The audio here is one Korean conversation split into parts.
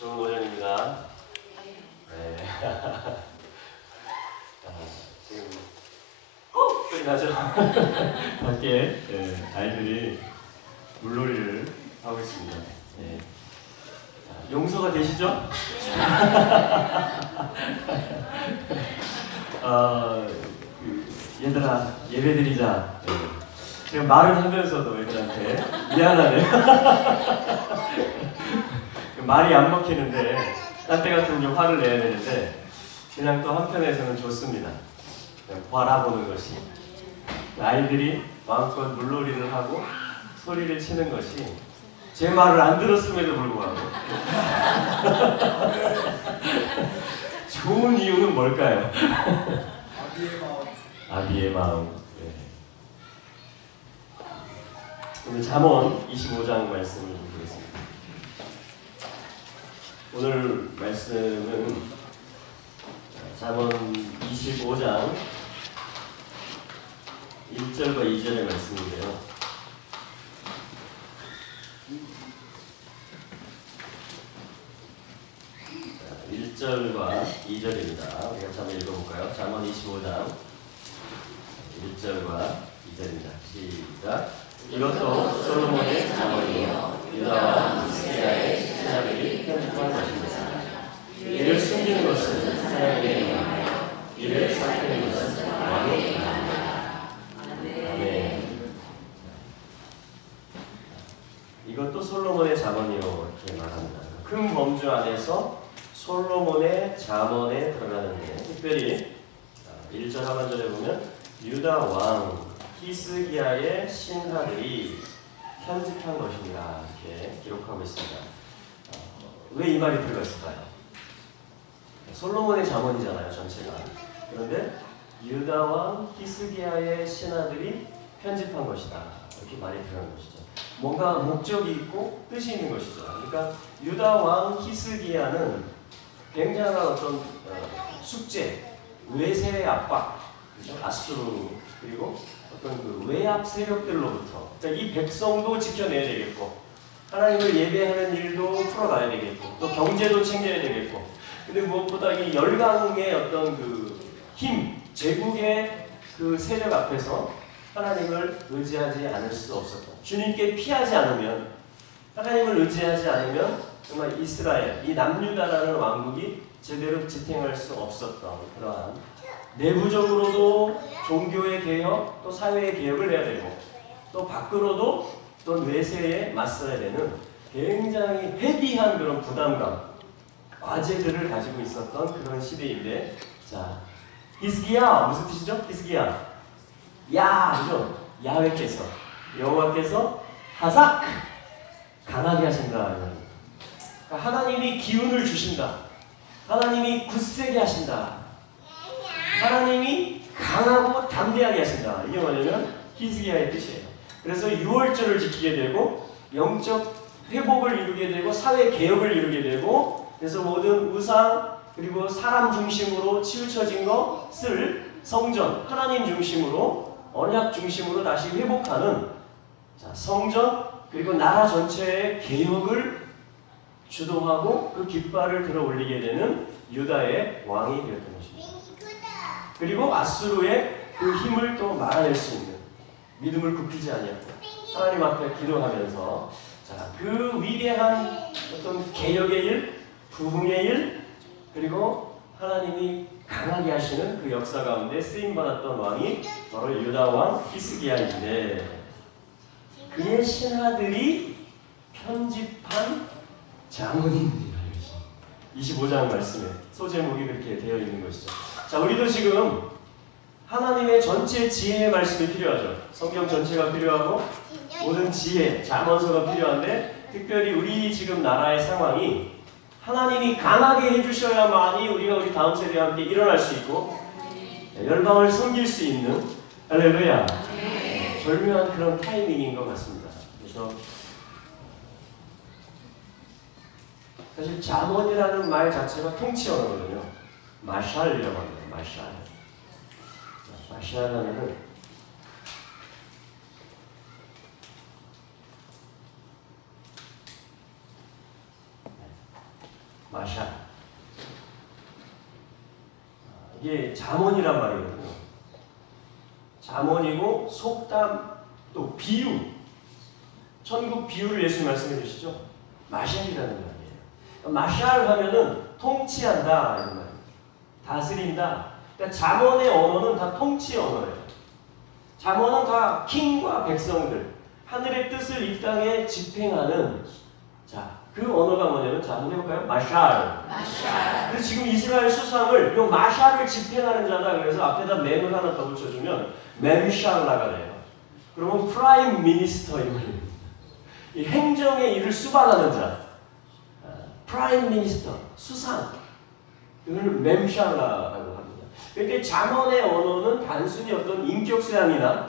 좋은 오전입니다. 네. 지금 소리 나죠? 밖에 아이들이 물놀이를 하고 있습니다. 네. 용서가 되시죠? 얘들아 예배드리자. 네. 제가 말을 하면서도 애들한테 미안하네. 말이 안 먹히는데 딴 때 같으면 화를 내야 되는데 그냥 또 한편에서는 좋습니다. 그냥 바라보는 것이 아이들이 마음껏 물놀이를 하고 소리를 치는 것이 제 말을 안 들었음에도 불구하고 좋은 이유는 뭘까요? 아비의 마음. 네. 오늘 잠언 25장 말씀을 보겠습니다. 오늘 말씀은 잠언 25장 1절과 2절의 말씀인데요. 1절과 2절입니다. 우리가 한번 읽어볼까요? 잠언 25장 1절과 2절입니다. 시작. 이것도 솔로몬의 잠언이요 유다와 히스기야의 신하들이 편집한 것입니다. 이를 숨기는 것은 사람에게 영하여 이를 살피는 것은 왕에게 영합니다. 아멘. 이것도 솔로몬의 잠언이요 이렇게 말합니다. 큰 범주 안에서 솔로몬의 잠언에 들어가는데 특별히 1절 하반절에 보면 유다 왕 히스기야의 신하들이 편집한 것입니다. 이렇게 기록하고 있습니다. 왜 이 말이 들어가 있을까요? 솔로몬의 잠언이잖아요, 전체가. 그런데 유다 왕 히스기야의 신하들이 편집한 것이다. 이렇게 말이 들어가는 것이죠. 뭔가 목적이 있고 뜻이 있는 것이죠. 그러니까 유다 왕 히스기야는 굉장한 어떤 숙제, 외세의 압박, 그죠? 아수르 그리고 어떤 그 외압 세력들로부터 그러니까 이 백성도 지켜내야 되겠고 하나님을 예배하는 일도 풀어가야 되겠고 또 경제도 챙겨야 되겠고 근데 무엇보다 이 열강의 어떤 그 힘, 제국의 그 세력 앞에서 하나님을 의지하지 않을 수 없었던 주님께 피하지 않으면 하나님을 의지하지 않으면 정말 이스라엘, 이 남유다라는 왕국이 제대로 지탱할 수 없었던 그러한 내부적으로도 종교의 개혁, 또 사회의 개혁을 해야 되고 또 밖으로도 또 외세에 맞서야 되는 굉장히 헤비한 그런 부담감, 과제들을 가지고 있었던 그런 시대인데 자, 히스기야 무슨 뜻이죠? 히스기야 야, 그죠? 야훼께서 여호와께서 하삭 강하게 하신다. 그러니까 하나님이 기운을 주신다. 하나님이 굳세게 하신다. 하나님이 강하고 담대하게 하신다. 이게 뭐냐면 히스기야의 뜻이에요. 그래서 유월절을 지키게 되고 영적 회복을 이루게 되고 사회 개혁을 이루게 되고 그래서 모든 우상 그리고 사람 중심으로 치우쳐진 것을 성전 하나님 중심으로 언약 중심으로 다시 회복하는 자, 성전 그리고 나라 전체의 개혁을 주도하고 그 깃발을 들어 올리게 되는 유다의 왕이 되었던 것입니다. 그리고 아수르의 그 힘을 또 막아낼 수 있는 믿음을 굽히지 아니하고 하나님 앞에 기도하면서 자, 그 위대한 어떤 개혁의 일, 부흥의 일 그리고 하나님이 강하게 하시는 그 역사 가운데 쓰임받았던 왕이 바로 유다 왕 히스기야인데 그의 신하들이 편집한 잠언입니다. 25장 말씀에 소제목이 그렇게 되어 있는 것이죠. 자, 우리도 지금 하나님의 전체 지혜의 말씀이 필요하죠. 성경 전체가 필요하고 모든 지혜, 잠언서가 필요한데 특별히 우리 지금 나라의 상황이 하나님이 강하게 해주셔야만이 우리가 우리 다음 세대와 함께 일어날 수 있고 열방을 섬길 수 있는 할렐루야 절묘한 그런 타이밍인 것 같습니다. 그래서 사실 잠언이라는 말 자체가 통치 언어거든요. 마샬이라고 합니다. 마샬. 마샬하면은 이게 잠언이란 말이거든요. 잠언이고 속담 또 비유. 천국 비유를 예수님 말씀해 주시죠. 마샬이라는 말이에요. 마샬 하면은 통치한다 이런 말이에요. 다스린다. 그러니까 잠언의 언어는 다 통치 언어예요. 잠언은 다 킹과 백성들, 하늘의 뜻을 이 땅에 집행하는 자, 그 언어가 뭐냐면 자, 한번 해볼까요? 마샬. 그래서 지금 이스라엘 수상을 이 마샬을 집행하는 자다. 그래서 앞에다 mem을 하나 더 붙여주면 mem샬라가 돼요. 그러면 프라임 미니스터 이거예요. 이 행정의 일을 수반하는 자, 프라임 미니스터, 수상, 이걸 mem샬라라고 합니다. 그러니까 잠언의 언어는 단순히 어떤 인격수양이나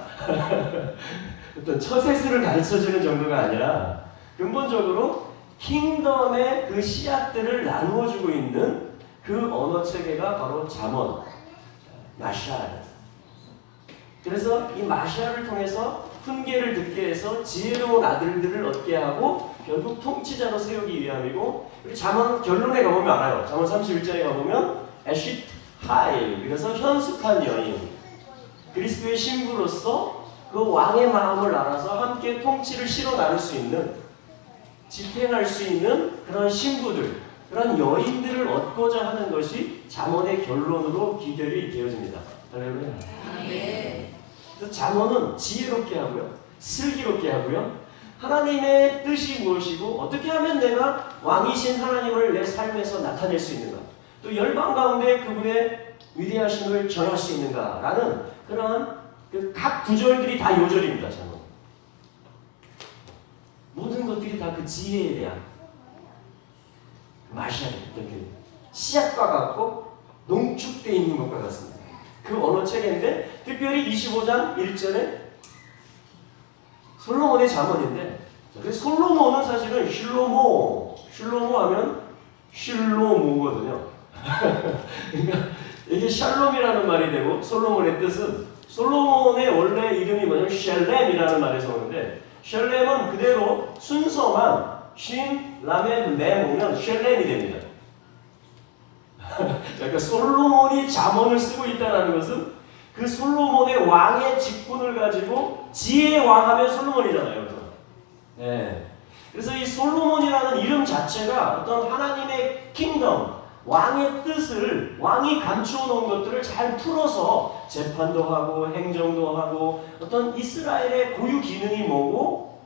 어떤 처세술을 가르쳐주는 정도가 아니라 근본적으로 킹덤의 그 씨앗들을 나누어주고 있는 그 언어 체계가 바로 잠언, 마샬. 그래서 이 마샬을 통해서 훈계를 듣게 해서 지혜로운 아들들을 얻게 하고 결국 통치자로 세우기 위함이고, 우리 잠언 결론에 가보면 알아요. 잠언 31장에 가보면 에쉿 하일, 그래서 현숙한 여인, 그리스도의 신부로서 그 왕의 마음을 알아서 함께 통치를 실어 나눌 수 있는, 집행할 수 있는 그런 신부들, 그런 여인들을 얻고자 하는 것이 잠언의 결론으로 기결이 되어집니다. 할렐루야. 그래서 잠언은 지혜롭게 하고요, 슬기롭게 하고요, 하나님의 뜻이 무엇이고 어떻게 하면 내가 왕이신 하나님을 내 삶에서 나타낼 수 있는가, 또 열방 가운데 그분의 위대하심을 전할 수 있는가라는 그러한 각 구절들이 다 요절입니다. 잠언. 모든 것들이 다 그 지혜에 대한 마샬, 그 씨앗과 같고 농축되어 있는 것과 같습니다. 그 언어 체계인데 특별히 25장 1절에 솔로몬의 잠언인데, 솔로몬은 사실은 슐로모 하면 슐로모거든요. 그러니까 이게 샬롬이라는 말이 되고, 솔로몬의 뜻은, 솔로몬의 원래 이름이 뭐냐면 셸렘이라는 말에서 오는데, 셸렘은 그대로 순서만 쉰, 라멘, 렘 오면 셸렘이 됩니다. 그러니까 솔로몬이 잠언을 쓰고 있다는 것은 그 솔로몬의 왕의 직분을 가지고 지혜의 왕 하면 솔로몬이잖아요. 그래서. 네. 그래서 이 솔로몬이라는 이름 자체가 어떤 하나님의 킹덤, 왕의 뜻을, 왕이 감추어 놓은 것들을 잘 풀어서 재판도 하고 행정도 하고 어떤 이스라엘의 고유 기능이 뭐고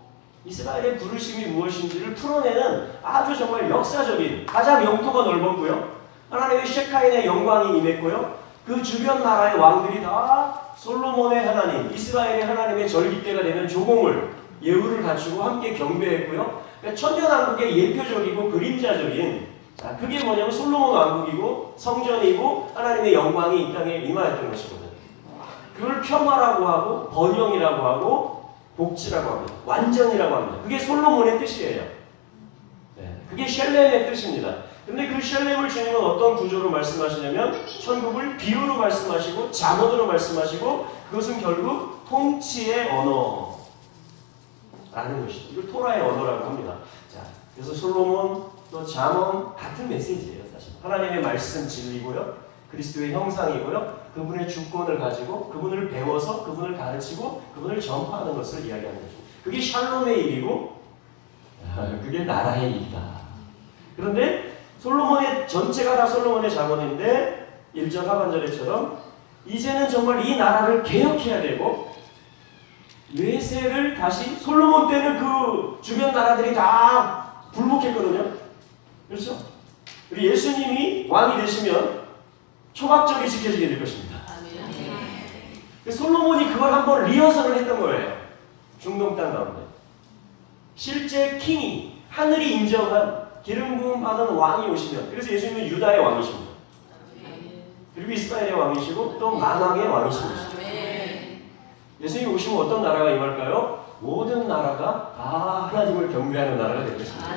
이스라엘의 부르심이 무엇인지를 풀어내는 아주 정말 역사적인, 가장 영토가 넓었고요, 하나님의 셰카인의 영광이 임했고요, 그 주변 나라의 왕들이 다 솔로몬의 하나님, 이스라엘의 하나님의 절기때가 되면 조공을, 예우를 갖추고 함께 경배했고요. 그러니까 천년왕국의 예표적이고 그림자적인, 자, 그게 뭐냐면 솔로몬 왕국이고 성전이고 하나님의 영광이 이 땅에 임하였던 것이거든요. 그걸 평화라고 하고 번영이라고 하고 복지라고 합니다. 완전이라고 합니다. 그게 솔로몬의 뜻이에요. 네, 그게 샬렘의 뜻입니다. 근데 그 샬렘을 주님은 어떤 구조로 말씀하시냐면 천국을 비유로 말씀하시고 잠언으로 말씀하시고, 그것은 결국 통치의 언어라는 것이죠. 이걸 토라의 언어라고 합니다. 자, 그래서 솔로몬 또 잠언 같은 메시지예요. 사실 하나님의 말씀 진리고요, 그리스도의 형상이고요, 그분의 주권을 가지고 그분을 배워서 그분을 가르치고 그분을 전파하는 것을 이야기하는 거죠. 그게 샬롬의 일이고 그게 나라의 일이다. 그런데 솔로몬의 전체가 다 솔로몬의 잠언인데 1절 하반절에처럼 이제는 정말 이 나라를 개혁해야 되고, 외세를 다시, 솔로몬 때는 그 주변 나라들이 다 굴복했거든요. 그렇죠? 우리 예수님이 왕이 되시면 초각절이 지켜지게 될 것입니다. 솔로몬이 그걸 한번 리허설을 했던 거예요. 중동 땅 가운데. 실제 킹이, 하늘이 인정한 기름 부음 받은 왕이 오시면, 그래서 예수님은 유다의 왕이십니다. 그리고 이스라엘의 왕이시고 또 만왕의 왕이십니다. 예수님이 오시면 어떤 나라가 임할까요? 모든 나라가 다 하나님을 경배하는 나라가 될 것입니다.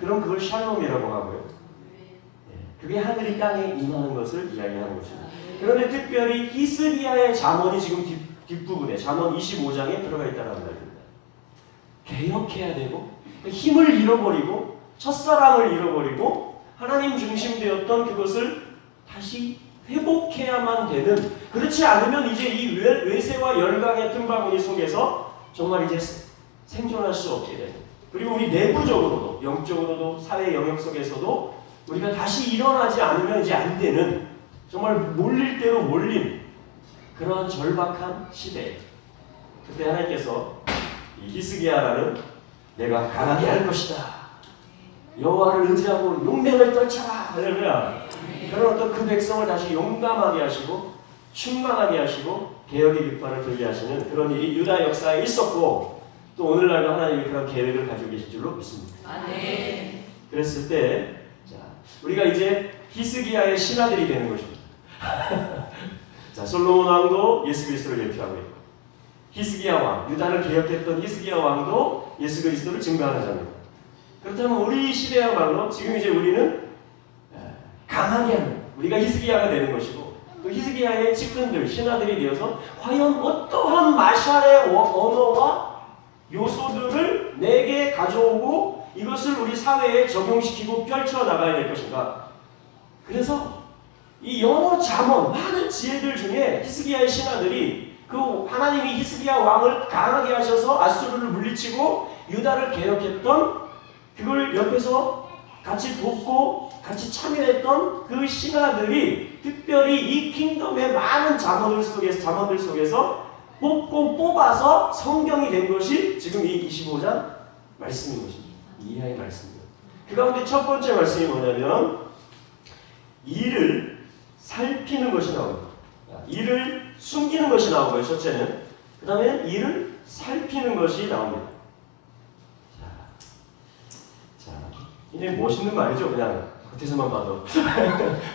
그럼 그걸 샬롬이라고 하고요. 그게 하늘이 땅에 임하는 것을 이야기하는 것입니다. 그런데 특별히 히스기야의 잠언이 지금 뒷부분에 잠언 25장에 들어가 있다는 말입니다. 개혁해야 되고, 힘을 잃어버리고 첫사랑을 잃어버리고 하나님 중심되었던 그것을 다시 회복해야만 되는, 그렇지 않으면 이제 이 외세와 열강의 틈바구니 속에서 정말 이제 생존할 수 없게 되는, 그리고 우리 내부적으로도 영적으로도 사회 영역 속에서도 우리가 다시 일어나지 않으면 이제 안 되는, 정말 몰릴 대로 몰린 그런 절박한 시대. 그때 하나님께서 이 히스기야라는 내가 강하게 할 것이다, 여호와를 의지하고 용맹을 떨쳐라, 할렐루야. 그런 어떤 그 백성을 다시 용감하게 하시고 충만하게 하시고 개혁의 깃발을 들게 하시는 그런 일이 유다 역사에 있었고, 또 오늘날도 하나님이 그런 계획을 가지고 계신 줄로 믿습니다. 네. 그랬을 때 자, 우리가 이제 히스기야의 신하들이 되는 것입니다. 자, 솔로몬 왕도 예수 그리스도를 예표하고 있고, 히스기야 왕, 유다를 개혁했던 히스기야 왕도 예수 그리스도를 증거하는 자입니다. 그렇다면 우리 시대야말로 지금 이제 우리는 강하게 하는, 우리가 히스기야가 되는 것이고, 또 히스기야의 측근들, 신하들이 되어서 과연 어떠한 마샬의 언어와 요소들을 내게 가져오고 이것을 우리 사회에 적용시키고 펼쳐나가야 될 것인가. 그래서 이 여러 잠언, 많은 지혜들 중에 히스기야의 신하들이 그 하나님이 히스기야 왕을 강하게 하셔서 아수르를 물리치고 유다를 개혁했던, 그걸 옆에서 같이 돕고 같이 참여했던 그 신하들이 특별히 이 킹덤의 많은 잠언들 속에서 뽑고 뽑아서 성경이 된 것이 지금 이 25장 말씀인 것입니다. 이하의 말씀입니다. 그 가운데 첫 번째 말씀이 뭐냐면 이를 살피는 것이 나옵니다. 이를 숨기는 것이 나오고요, 첫째는. 그 다음에 이를 살피는 것이 나옵니다. 자, 이게 멋있는 말이죠. 그냥 겉에서만 봐도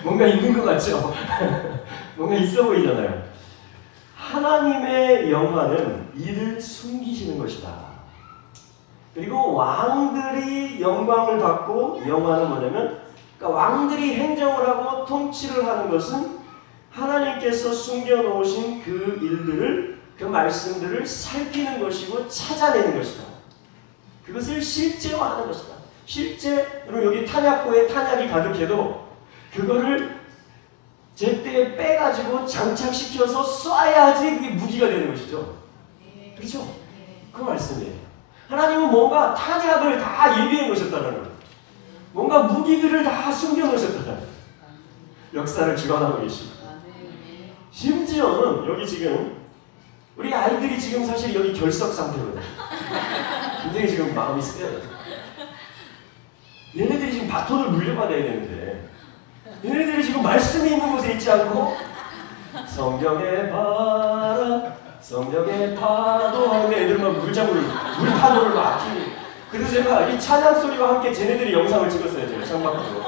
뭔가 있는 것 같죠. 뭔가 있어 보이잖아요. 하나님의 영화는 이를 숨기시는 것이다. 그리고 왕들이 영광을 받고, 영화는 뭐냐면 그러니까 왕들이 행정을 하고 통치를 하는 것은 하나님께서 숨겨놓으신 그 일들을, 그 말씀들을 살피는 것이고 찾아내는 것이다. 그것을 실제화하는 것이다. 실제, 여기 탄약고에 탄약이 가득해도 그거를 제때에 빼가지고 장착시켜서 쏴야지 그게 무기가 되는 것이죠. 그렇죠? 그 말씀이에요. 하나님은 뭔가 탄약을 다 예비해 놓으셨다는 거예요. 뭔가 무기들을 다 숨겨 놓으셨다는 거예요. 역사를 주관하고 계시고. 심지어는 여기 지금 우리 아이들이 지금 사실 여기 결석 상태거든요. 굉장히 지금 마음이 쓰여요. 얘네들이 지금 바톤을 물려받아야 되는데 얘네들이 지금 말씀이 있는 곳에 있지 않고 성경의 바람, 성경의 파도 하는데 애들만 물파도를 막 아끼고. 그래서 제가 이 찬양 소리와 함께 쟤네들이 영상을 찍었어요. 제가 창밖으로.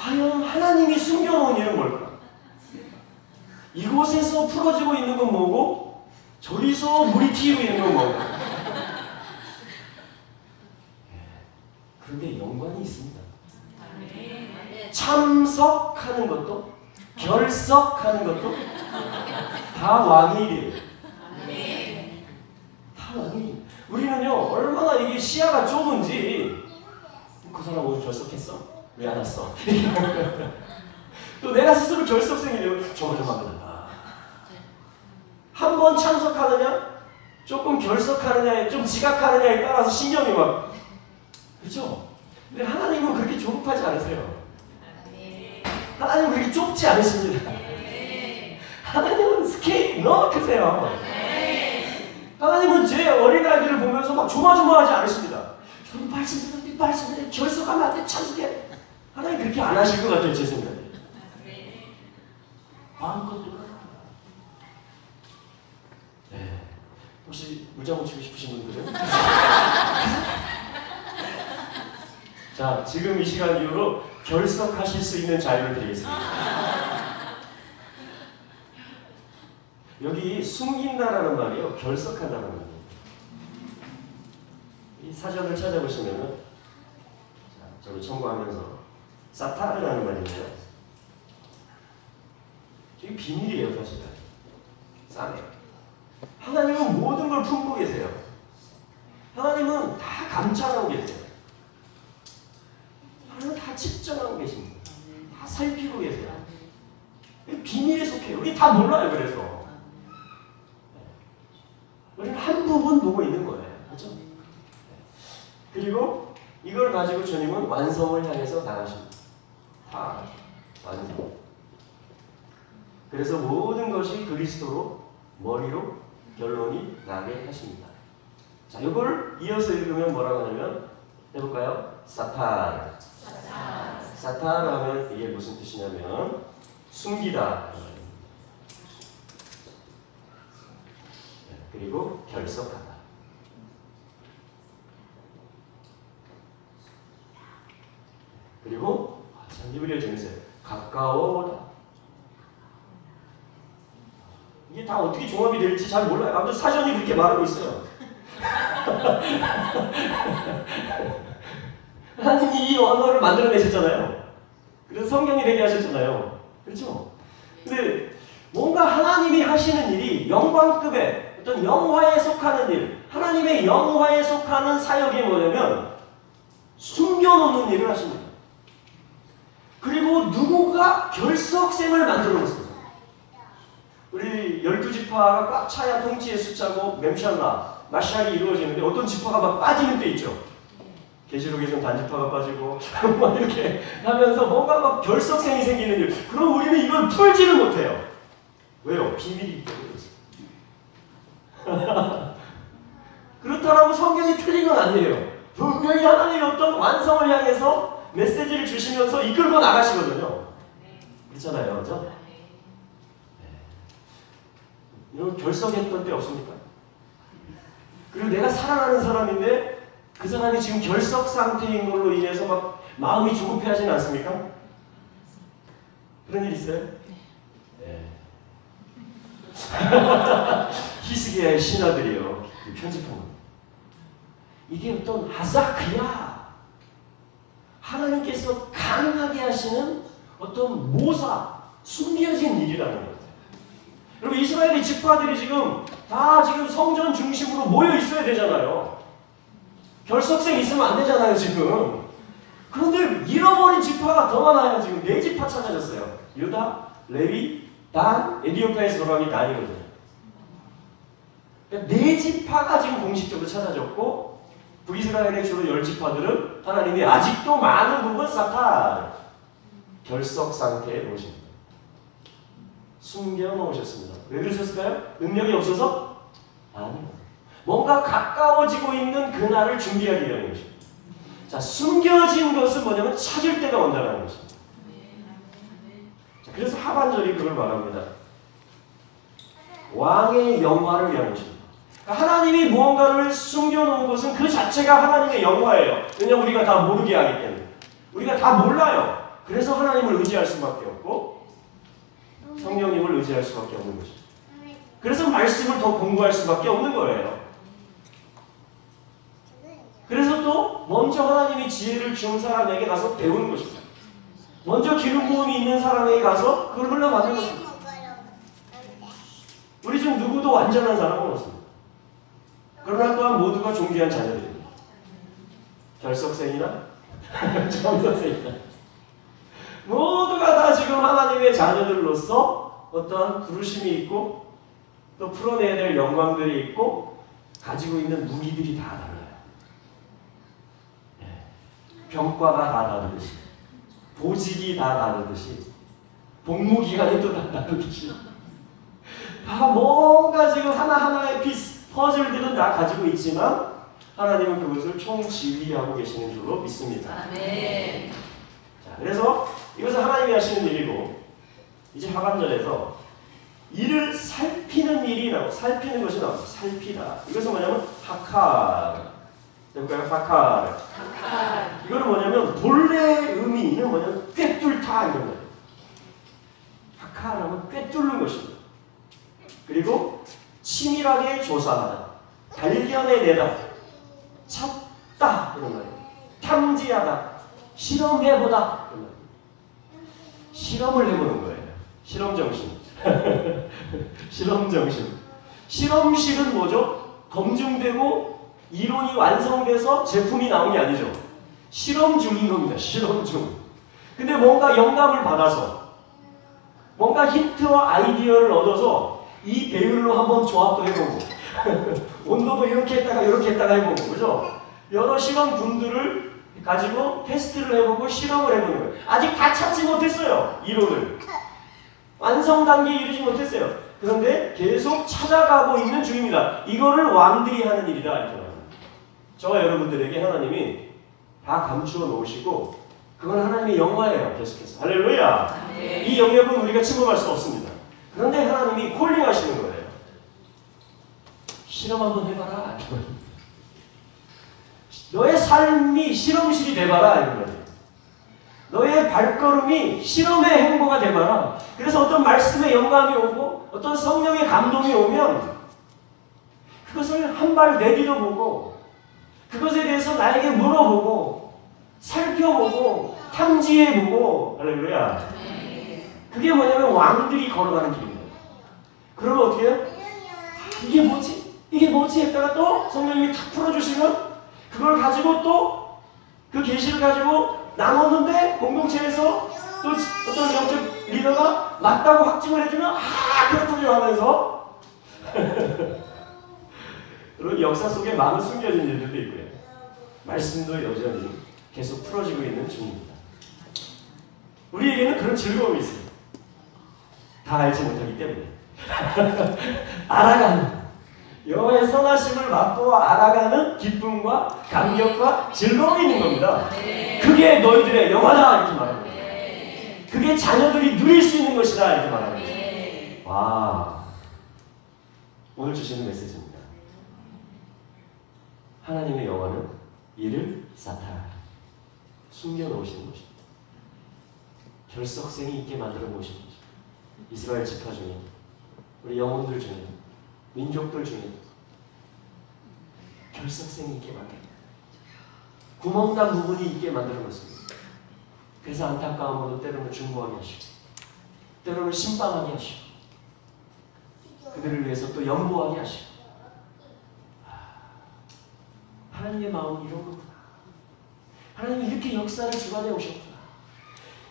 과연 하나님이 숨겨놓은 일은 뭘까? 이곳에서 풀어지고 있는 건 뭐고 저기서 물이 튀고 있는 건 뭘까? 그런데 연관이 있습니다. 참석하는 것도 결석하는 것도 다 왕의 일이에요. 다 왕의 일. 우리는요 얼마나 이게 시야가 좁은지, 그 사람 오늘 결석했어? 왜 안 왔어? 또 내가 스스로 결석생이래요. 저거 좀 하거든. 한 번 참석하느냐, 조금 결석하느냐에, 좀 지각하느냐에 따라서 신경이 막, 그렇죠? 근데 하나님은 그렇게 조급하지 않으세요. 하나님은 그렇게 좁지 않으십니다. 하나님은 스케일이 너무 크세요. 하나님은 제 어린아이들을 보면서 막 조마조마하지 않으십니다. 저는 말씀드렸는데 결석하면 안 돼, 참석해. 하나님 그렇게 안 하실 것 같아요, 제 생각에. 마음껏 들어라. 네. 혹시 물장구 치고 싶으신 분들은? 자, 지금 이 시간 이후로 결석하실 수 있는 자유를 드리겠습니다. 여기 숨긴다라는 말이요, 결석한다는 말이에요. 이 사전을 찾아보시면은, 자, 저를 참고하면서 사타르라는 말인데요. 이게 비밀이에요, 사실. 싸네요. 하나님은 모든 걸 품고 계세요. 하나님은 다 감찰하고 계세요. 하나님은 다 측정하고 계십니다. 다 살피고 계세요. 비밀에 속해요. 우리 다 몰라요. 그래서 우리는 한 부분 보고 있는 거예요. 그렇죠? 그리고 이걸 가지고 주님은 완성을 향해서 나가십니다. 다 완성. 그래서 모든 것이 그리스도로 머리로 결론이 나게 하십니다. 자, 이걸 이어서 읽으면 뭐라고 하냐면 해볼까요? 사탄. 사탄 하면 이게 무슨 뜻이냐면 숨기다. 그리고 결석하다. 그리고 참 히브리어 재밌어요. 가까워다. 이게 다 어떻게 종합이 될지 잘 몰라요. 아무튼 사전이 그렇게 말하고 있어요. 하나님이 이 언어를 만들어내셨잖아요. 그래서 성경이 되게 하셨잖아요. 그렇죠? 근데 뭔가 하나님이 하시는 일이 영광급의 어떤 영화에 속하는 일, 하나님의 영화에 속하는 사역이 뭐냐면 숨겨놓는 일을 하십니다. 그리고 누구가 결석생을 만들어 놓습니다. 우리 12지파가 꽉 차야 통치의 숫자고 mem샬라, 마샬이 이루어지는데 어떤 지파가 막 빠지는 때 있죠. 계시록에서는 단지파가 빠지고 막 이렇게 하면서 뭔가 막 결석생이 생기는 일. 그럼 우리는 이걸 풀지를 못해요. 왜요? 비밀이기 때문에. 그렇다라고 성경이 틀린 건 아니에요. 분명히 하나님이 어떤 완성을 향해서 메시지를 주시면서 이끌고 나가시거든요. 그렇잖아요. 그렇죠? 이런 결석했던 때 없습니까? 그리고 내가 사랑하는 사람인데 그 사람이 지금 결석 상태인 걸로 인해서 막 마음이 조급해하지는 않습니까? 그런 일 있어요? 네. 히스기야의 신하들이요. 편집한 겁니다. 이게 어떤 하사크야. 하나님께서 가능하게 하시는 어떤 모사, 숨겨진 일이라는 거예요. 그리고 이스라엘의 지파들이 지금 다 지금 성전 중심으로 모여 있어야 되잖아요. 결석생 있으면 안 되잖아요, 지금. 그런데 잃어버린 지파가 더 많아요. 지금 4지파 찾아졌어요. 유다, 레위, 단, 에디오피아에서 돌아온 게 단이거든요. 그러니까 4지파가 지금 공식적으로 찾아졌고 북이스라엘의 주로 10지파들은 하나님이 아직도 많은 부분 사탄 결석 상태에 놓으십니다. 숨겨 놓으셨습니다. 왜 그러셨을까요? 능력이 없어서? 아니요. 뭔가 가까워지고 있는 그날을 준비하기 위한 것입니다. 자, 숨겨진 것은 뭐냐면 찾을 때가 온다는 것입니다. 자, 그래서 하반절이 그걸 말합니다. 왕의 영화를 위한 것입니다. 그러니까 하나님이 무언가를 숨겨놓은 것은 그 자체가 하나님의 영화예요. 왜냐하면 우리가 다 모르게 하기 때문에. 우리가 다 몰라요. 그래서 하나님을 의지할 수밖에 없고 성령님을 의지할 수밖에 없는 것입니다. 그래서 말씀을 더 공부할 수밖에 없는 거예요. 그래서 또 먼저 하나님이 지혜를 준 사람에게 가서 배우는 것입니다. 먼저 기름 부음이 있는 사람에게 가서 그걸 흘러받는 것입니다. 우리 중 누구도 완전한 사람은 없습니다. 그러나 또한 모두가 존귀한 자녀들입니다. 결석생이나 정석생이나 모두가 다 지금 하나님의 자녀들로서 어떠한 부르심이 있고 또 풀어내야 될 영광들이 있고 가지고 있는 무기들이 다 달라요. 병과가 다 다르듯이 보직이 다 다르듯이 복무기간이 또 다 다르듯이 다 뭔가 지금 하나하나의 퍼즐들은 다 가지고 있지만 하나님은 그것을 총지휘하고 계시는 줄로 믿습니다. 아멘. 자, 그래서 이것은 하나님이 하시는 일이고 이제 하반절에서 이를 살피는 일이 나오고 살피는 것이 나오고 살피다. 이것은 뭐냐면 하칼. 해볼까요? 하칼. 이거는 뭐냐면 본래 의미는 뭐냐면 꿰뚫다 이런 거예요. 하칼하면 꿰뚫는 것입니다. 그리고 치밀하게 조사하다, 발견해내다, 찾다 이런 거예요. 탐지하다, 실험해보다 이런 거예요. 실험을 해보는 거예요. 실험 정신. 실험 정신. 실험실은 뭐죠? 검증되고 이론이 완성돼서 제품이 나온 게 아니죠. 실험 중인 겁니다. 실험 중. 근데 뭔가 영감을 받아서 뭔가 힌트와 아이디어를 얻어서 이 배율로 한번 조합도 해보고 온도도 이렇게 했다가 해보고, 그죠? 여러 실험분들을 가지고 테스트를 해보고 실험을 해보는 거예요. 아직 다 찾지 못했어요. 이론을. 완성 단계에 이르지 못했어요. 그런데 계속 찾아가고 있는 중입니다. 이거를 왕들이 하는 일이다. 이렇게 말합니다. 저와 여러분들에게 하나님이 다 감추어 놓으시고 그건 하나님의 영화예요. 계속해서. 할렐루야. 네. 이 영역은 우리가 침범할 수 없습니다. 그런데 하나님이 콜링하시는 거예요. 실험 한번 해봐라. 너의 삶이 실험실이 돼봐라. 이런 거예요. 너의 발걸음이 실험의 행보가 돼봐라. 그래서 어떤 말씀의 영감이 오고 어떤 성령의 감동이 오면 그것을 한 발 내디뎌보고 그것에 대해서 나에게 물어보고 살펴보고 탐지해보고, 할렐루야. 그게 뭐냐면 왕들이 걸어가는 길입니다. 그러면 어떻게 해요? 이게 뭐지? 이게 뭐지? 했다가 또 성령님이 탁 풀어주시면 그걸 가지고 또 그 계시를 가지고 나눴는데 공동체에서 또 어떤 영적 리더가 맞다고 확증을 해주면 그렇군요 하면서 그런 역사 속에 많은 숨겨진 일들도 있고요. 말씀도 여전히 계속 풀어지고 있는 중입니다. 우리에게는 그런 즐거움이 있어요. 다 알지 못하기 때문에 알아가는 여호와의 선하심을 맛보아 알아가는 기쁨과 감격과 즐거움이 있는 겁니다. 그게 너희들의 영화다 이렇게 말합니다. 그게 자녀들이 누릴 수 있는 것이다 이렇게 말합니다. 와, 오늘 주시는 메시지입니다. 하나님의 영화는 이를 사타 숨겨놓으시는 것입니다. 결석생이 있게 만들어 놓으시는 것입니다. 이스라엘 지파 중에, 우리 영혼들 중에, 민족들 중에 결석생이 있게 만들어 구멍난 부분이 있게 만들어 놓습니다. 그래서 안타까움으로 때로는 중보하게 하시고 때로는 심판하게 하시고 그들을 위해서 또 연보하게 하시고 하나님의 마음은 이런 거구나. 하나님이 이렇게 역사를 주관해 오셨구나.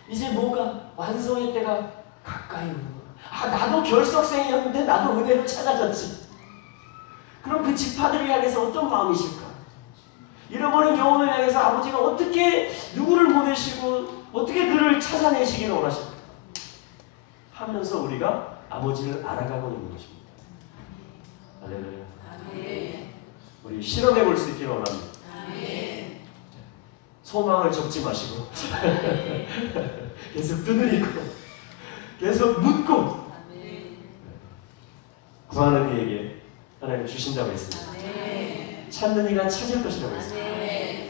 이제 뭔가 완성의 때가 가까이 오는구나. 나도 결석생이었는데 나도 은혜로 찾아졌지. 그럼 그 지파들을 향해서 어떤 마음이실까? 잃어버린 영혼을 향해서 아버지가 어떻게 누구를 보내시고 어떻게 그를 찾아내시기를 원하실까? 하면서 우리가 아버지를 알아가고 있는 것입니다. 할렐루야. 우리 실험해 볼 수 있기를 원합니다. 소망을 접지 마시고 계속 두드리고 계속 묻고 구하는 이에게 하나님 주신다고 했습니다. 찾는 이가 찾을 것이라고 했습니다.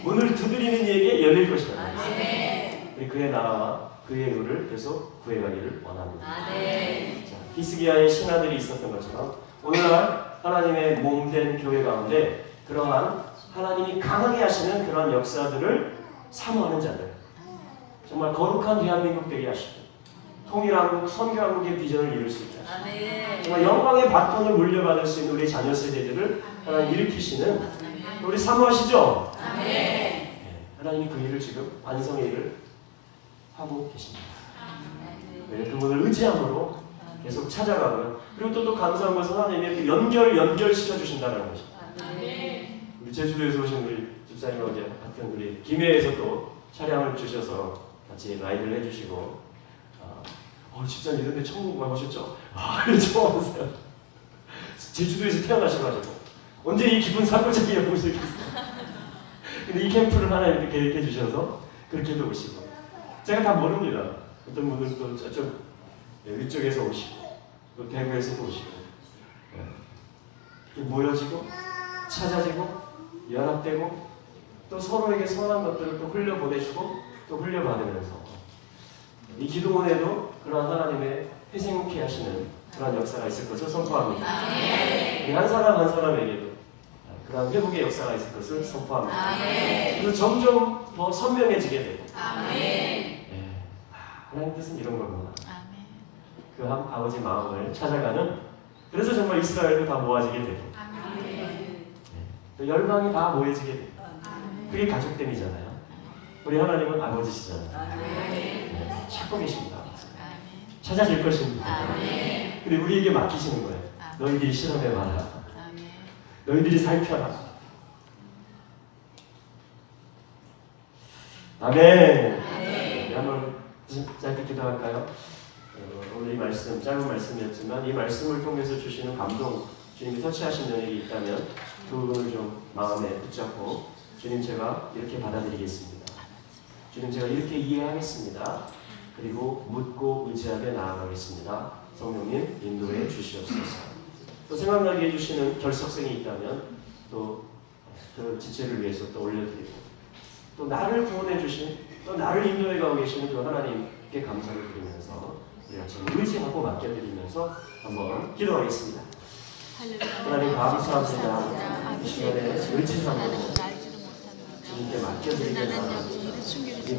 문을 두드리는 이에게 열릴 것이라고 했습니다. 우리 그의 나라와 그의 의를 계속 구해가기를 원합니다. 자, 히스기야의 신하들이 있었던 것처럼 오늘날 하나님의 몸된 교회 가운데 그러한 하나님이 강하게 하시는 그러한 역사들을 사모하는 자들, 정말 거룩한 대한민국 되게 하시고 통일한국, 선교한국의 비전을 이룰 수 있게 하시고 정말 영광의 바톤을 물려받을 수 있는 우리 자녀 세대들을 하나님 일으키시는 우리 사모하시죠? 하나님이 그 일을 지금 완성의 일을 하고 계십니다. 그분을 의지함으로 계속 찾아가고요. 그리고 또 감사한 것은 하나님이 그 연결시켜 주신다는 것입니다. 우리 제주도에서 오신 우리 집사님 어제 같은 우리 김해에서 또 차량을 주셔서 같이 라이드를 해주시고 집사님 이런 데 처음 와보셨죠? 처음 와보세요. 제주도에서 태어나셔가지고 언제 이 기쁜 산골짜기에 오시겠어요? 근데 이 캠프를 하나 이렇게 계획해 주셔서 그렇게도 오시고 제가 다 모릅니다. 어떤 분들은 또 저쪽 위쪽에서 오시고 또 대구에서도 오시고 모여지고 찾아지고 연합되고 또 서로에게 선한 것들을 또 흘려보내주고 또 흘려받으면서 이 기도원에도 그러한 하나님의 회생케 하시는 그러한 역사가 있을 것을 선포합니다. 한 사람 한 사람에게도 그러한 회복의 역사가 있을 것을 선포합니다. 그래서 점점 더 선명해지게 되고 하나님 뜻은 이런 거구나. 그 아버지 마음을 찾아가는, 그래서 정말 이스라엘도 다 모아지게 되고 또 열방이 다 모여지게 되고 그게 가족됨이잖아요. 우리 하나님은 아버지시잖아요. 찾고 계십니다. 찾아질 것입니다. 아멘. 근데 우리에게 맡기시는 거예요. 너희들이 실험해 봐라. 아멘. 너희들이 살펴라. 아멘. 네, 한번 짧게 기도할까요? 오늘 이 말씀, 짧은 말씀이었지만 이 말씀을 통해서 주시는 감동, 주님이 터치하신 면이 있다면 그 부분을 좀 마음에 붙잡고 주님 제가 이렇게 받아들이겠습니다. 주님 제가 이렇게 이해하겠습니다. 그리고 묻고 의지하게 나아가겠습니다. 성령님 인도해 주시옵소서. 또 생각나게 해주시는 결석생이 있다면 또 그 지체를 위해서 또 올려드리고 또 나를 구원해 주신 또 나를 인도해 가고 계시는 그 하나님께 감사를 드리면서 우리가 좀 의지하고 맡겨드리면서 한번 기도하겠습니다. 하나님 감사합니다. 이 시간에 의지하고 주님께 맡겨드리게 나아갑니다.